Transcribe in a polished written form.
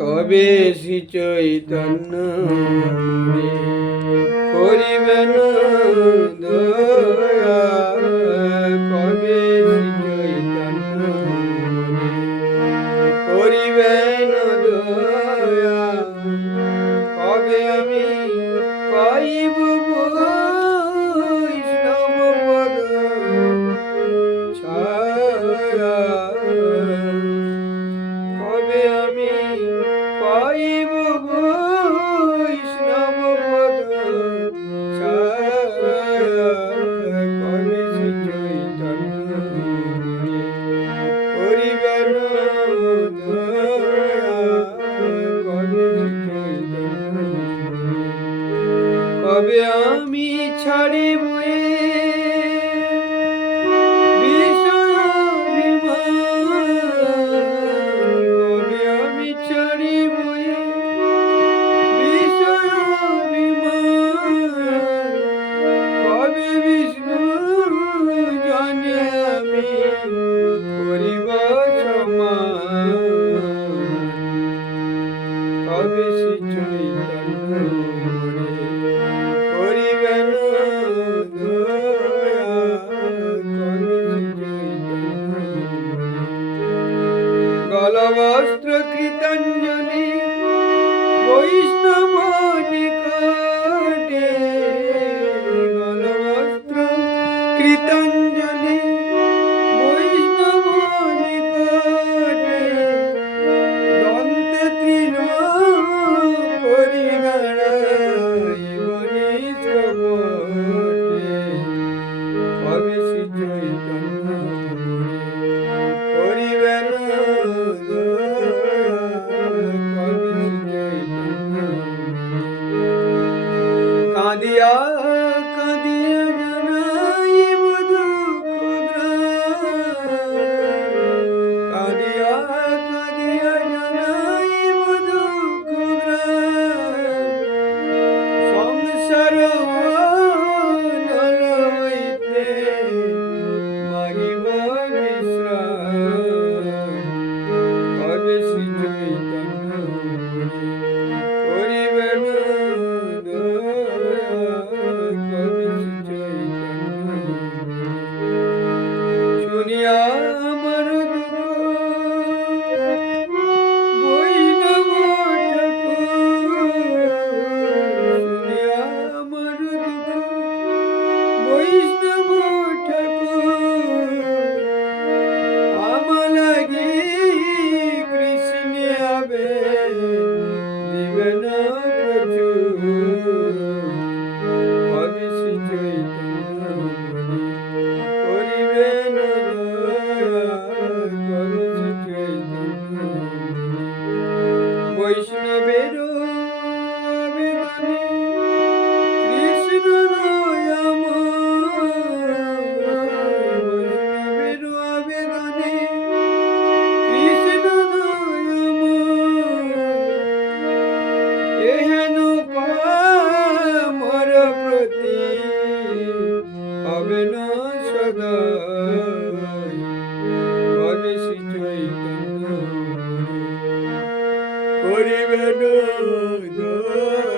কবে শ্রী চৈতন্য করিবেন দয়া, কবে শ্রী চৈতন্য করিবেন দয়া, কবে আমি পাইব বৈষ্ণব পদ ছায়া, কবে আমি পাইব বৈষ্ণব পদ ছায়া, কবে শ্রী চৈতন্য করিবেন দয়া, কবে শ্রী চৈতন্য, কবে আমি ছাড়িব কবে শ্রী চৈতন্য করিবেন দয়া, কবে শ্রী চৈতন্য, গলবস্ত্র কৃতাঞ্জলি বৈষ্ণব নিকটে, গলবস্ত্র কৃতাঞ্জলি বৈষ্ণব নিকটে, দন্তে তৃণ করি গাড়াইব নিজ কপটে, কবে শ্রী চৈতন্য করিবেন দয়া, কবে শ্রী চৈতন্য, কাঁদিয়া কাঁদিয়া জানাইব দুঃখ গ্রাম, কাঁদিয়া কাঁদিয়া জানাইব দুঃখ গ্রাম, সংসার নল হইতে মাগিব বিশ্রাম, কবে শ্রী চৈতন্য করিবেন দয়া, কবে শ্রী চৈতন্য, শুনিয়া আমার দুঃখ বৈষ্ণব ঠাকুর, শুনিয়া আমার দুঃখ বৈষ্ণব ঠাকুর, আমার লাগি কৃষ্ণ আবে দিবেন প্রচুর, কবে শ্রী চৈতন্য করিবেন দয়া, কবে শ্রী চৈতন্য, বৈষ্ণবের আবেদনে কৃষ্ণ দয়াময়, বৈষ্ণবের আবেদনে কৃষ্ণ দয়াময়, এহেন পামর প্রতি হবে না সদাই, কবে শ্রী চৈতন্য করিবেন দয়া।